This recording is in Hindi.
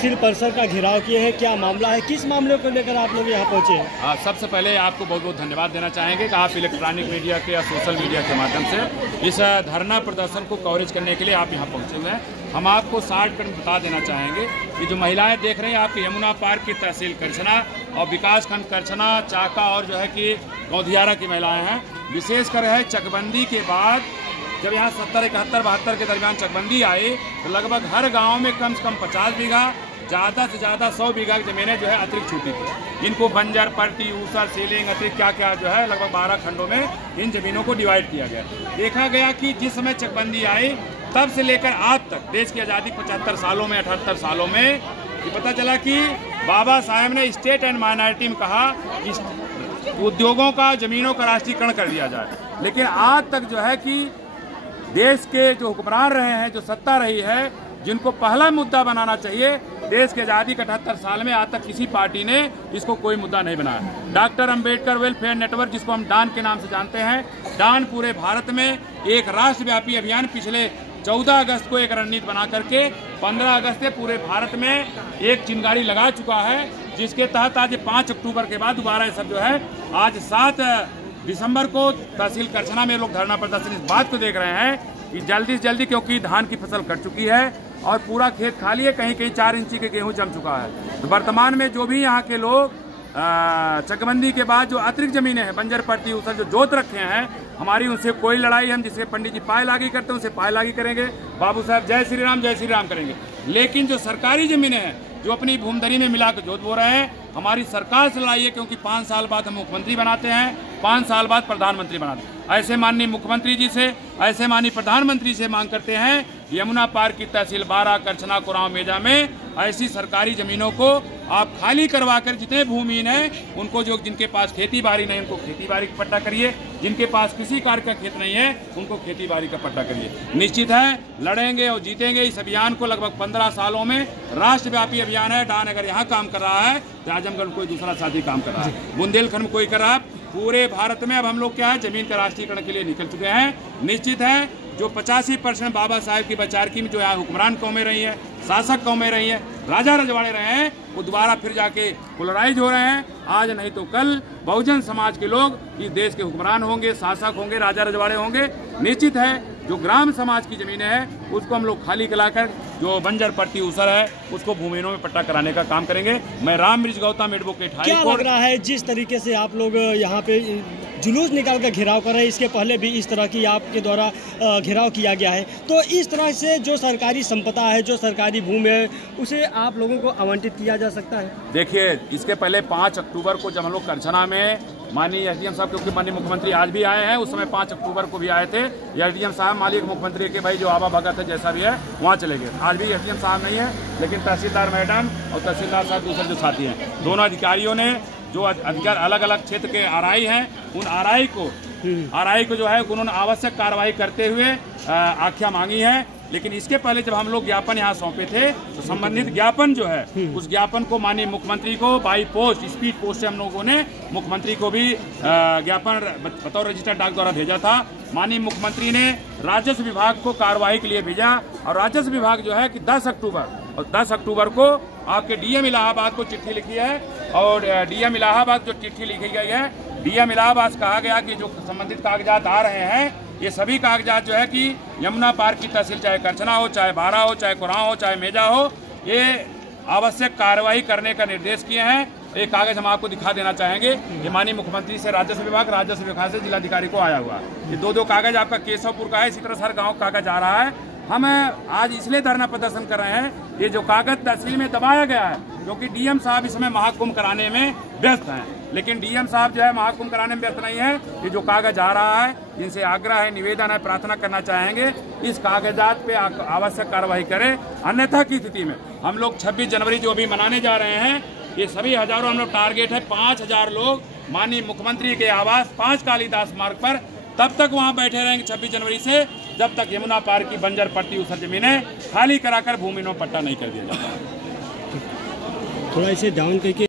तहसील परिसर का घेराव किए हैं, क्या मामला है, किस मामले को लेकर आप लोग यहाँ पहुँचे हैं? सबसे पहले आपको बहुत बहुत धन्यवाद देना चाहेंगे कि आप इलेक्ट्रॉनिक मीडिया के या सोशल मीडिया के माध्यम से इस धरना प्रदर्शन को कवरेज करने के लिए आप यहाँ पहुँचे हुए हैं। हम आपको शॉर्ट कट बता देना चाहेंगे कि जो महिलाएं देख रहे हैं आपके यमुना पार्क की तहसील करछना और विकासखंड करछना, चाका और जो है कि गौधियारा की महिलाएं हैं। विशेषकर है चकबंदी के बाद जब यहाँ 70, 71, 72 के दरमियान चकबंदी आई तो लगभग हर गांव में कम से कम 50 बीघा, ज़्यादा से ज़्यादा 100 बीघा की ज़मीनें जो है अतिरिक्त छूटी थी। इनको बंजर, पर्टी, ऊसर, सीलिंग अतिरिक्त क्या क्या जो है लगभग 12 खंडों में इन ज़मीनों को डिवाइड किया गया। देखा गया कि जिस समय चकबंदी आई तब से लेकर आज तक देश की आज़ादी 75 सालों में, 78 सालों में ये पता चला कि बाबा साहेब ने स्टेट एंड माइनॉरिटी में कहा कि उद्योगों का, ज़मीनों का राष्ट्रीयकरण कर दिया जाए। लेकिन आज तक जो है कि देश के जो हुक्मरान रहे हैं, जो सत्ता रही है, जिनको पहला मुद्दा बनाना चाहिए, देश की आज़ादी के 78 साल में आज तक किसी पार्टी ने इसको कोई मुद्दा नहीं बनाया। डॉक्टर अंबेडकर वेलफेयर नेटवर्क, जिसको हम डान के नाम से जानते हैं, डान पूरे भारत में एक राष्ट्रव्यापी अभियान पिछले 14 अगस्त को एक रणनीति बना करके 15 अगस्त से पूरे भारत में एक चिंगारी लगा चुका है, जिसके तहत आज 5 अक्टूबर के बाद दोबारा ये सब जो है आज 7 दिसंबर को तहसील करछना में लोग धरना प्रदर्शन इस बात को देख रहे हैं कि जल्दी से जल्दी, क्योंकि धान की फसल कट चुकी है और पूरा खेत खाली है, कहीं कहीं 4 इंची के गेहूं जम चुका है। तो वर्तमान में जो भी यहाँ के लोग चकबंदी के बाद जो अतिरिक्त जमीनें हैं, बंजर, पर्टी, ऊसर जो जोत रखे हैं, हमारी उनसे कोई लड़ाई, हम जिसके पंडित जी पाए लागी करते हैं उनसे पाए लागी करेंगे, बाबू साहब जय श्री राम करेंगे। लेकिन जो सरकारी जमीनें हैं, जो अपनी भूमधरी में मिलाकर जोत बो रहे हैं, हमारी सरकार से लड़ाई है, क्योंकि 5 साल बाद हम मुख्यमंत्री बनाते हैं, 5 साल बाद प्रधानमंत्री बनाते हैं। ऐसे माननीय मुख्यमंत्री जी से, ऐसे माननीय प्रधानमंत्री से मांग करते हैं यमुना पार्क की तहसील 12, करछना, कुराव, मेजा में ऐसी सरकारी जमीनों को आप खाली करवाकर जितने भूमिहीन हैं उनको, जो जिनके पास खेती बाड़ी नहीं उनको खेती बाड़ी का पट्टा करिए, जिनके पास किसी कार्य का खेत नहीं है उनको खेती बाड़ी का पट्टा करिए। निश्चित है लड़ेंगे और जीतेंगे। इस अभियान को लगभग 15 सालों में राष्ट्रव्यापी अभियान है। डान अगर यहाँ काम कर रहा है तो आजमगढ़ कोई दूसरा साथी काम कर रहा है, बुंदेलखंड में कोई कर रहा है। पूरे भारत में अब हम लोग क्या है, जमीन का राष्ट्रीयकरण के लिए निकल चुके हैं। निश्चित है जो 85% बाबा साहेब की बचारकी में जो यहाँ हुक्मरान कौमें रही हैं, शासक कौमें रही हैं, राजा रजवाड़े रहे हैं, वो दोबारा फिर जाके पोलराइज हो रहे हैं। आज नहीं तो कल बहुजन समाज के लोग इस देश के हुक्मरान होंगे, शासक होंगे, राजा रजवाड़े होंगे। निश्चित है जो ग्राम समाज की जमीनें हैं उसको हम लोग खाली कराकर जो बंजर, पर्टी, ऊसर है उसको भूमिहीनों में पट्टा कराने का काम करेंगे। मैं Ram bridge Gautam advocate high court. क्या लग रहा है जिस तरीके से आप लोग यहाँ पे जुलूस निकाल कर घेराव कर रहे हैं, इसके पहले भी इस तरह की आपके द्वारा घेराव किया गया है, तो इस तरह से जो सरकारी संपदा है, जो सरकारी भूमि है, उसे आप लोगों को आवंटित किया जा सकता है? देखिए, इसके पहले 5 अक्टूबर को जब हम लोग करछना में माननीय एसडीएम साहब, क्योंकि माननीय मुख्यमंत्री आज भी आए हैं, उस समय 5 अक्टूबर को भी आए थे। एसडीएम साहब मालिक मुख्यमंत्री के भाई जो आवा भगत है जैसा भी है वहाँ चले गए। आज भी एसडीएम साहब नहीं है, लेकिन तहसीलदार मैडम और तहसीलदार साहब दूसरे जो साथी हैं, दोनों अधिकारियों ने जो अधिकार अलग अलग क्षेत्र के आरआई हैं, उन आरआई को जो है उन्होंने आवश्यक कार्रवाई करते हुए आख्या मांगी है। लेकिन इसके पहले जब हम लोग ज्ञापन यहाँ सौंपे थे तो संबंधित ज्ञापन जो है उस ज्ञापन को माननीय मुख्यमंत्री को बाई पोस्ट, स्पीड पोस्ट से हम लोगों ने मुख्यमंत्री को भी ज्ञापन बतौर रजिस्टर्ड डाक द्वारा भेजा था। माननीय मुख्यमंत्री ने राजस्व विभाग को कार्रवाई के लिए भेजा और राजस्व विभाग जो है कि 10 अक्टूबर को आपके डीएम इलाहाबाद को चिट्ठी लिखी है और डीएम इलाहाबाद जो चिट्ठी लिखी गई है, डीएम इलाहाबाद कहा गया कि जो संबंधित कागजात आ रहे हैं ये सभी कागजात जो है कि यमुना पार्क की तहसील, चाहे करछना हो, चाहे 12 हो, चाहे कुराव हो, चाहे मेजा हो, ये आवश्यक कार्रवाई करने का निर्देश किए हैं। एक कागज हम आपको दिखा देना चाहेंगे। ये माननीय मुख्यमंत्री से राजस्व विभाग से जिलाधिकारी को आया हुआ। ये 2 कागज आपका केशवपुर का है, इसी तरह हर गाँव कागज आ रहा है। हम आज इसलिए धरना प्रदर्शन कर रहे हैं, ये जो कागज तहसील में दबाया गया है, क्योंकि डीएम साहब इस समय महाकुंभ कराने में व्यस्त हैं। लेकिन डीएम साहब जो है महाकुंभ कराने में व्यस्त नहीं है। ये जो कागज आ रहा है, इनसे आग्रह है, निवेदन है, प्रार्थना करना चाहेंगे इस कागजात पे आवश्यक कार्रवाई करें। अन्यथा की स्थिति में हम लोग 26 जनवरी जो भी मनाने जा रहे हैं, ये सभी हजारों हम लोग टारगेट है 5000 लोग माननीय मुख्यमंत्री के आवास 5 कालीदास मार्ग पर तब तक वहाँ बैठे रहेंगे 26 जनवरी से, जब तक यमुना पार्क की बंजर, पर्टी, ऊसर जमीनें खाली कराकर भूमिहीनों पट्टा नहीं कर दिया जाता। थोड़ा इसे डाउन करके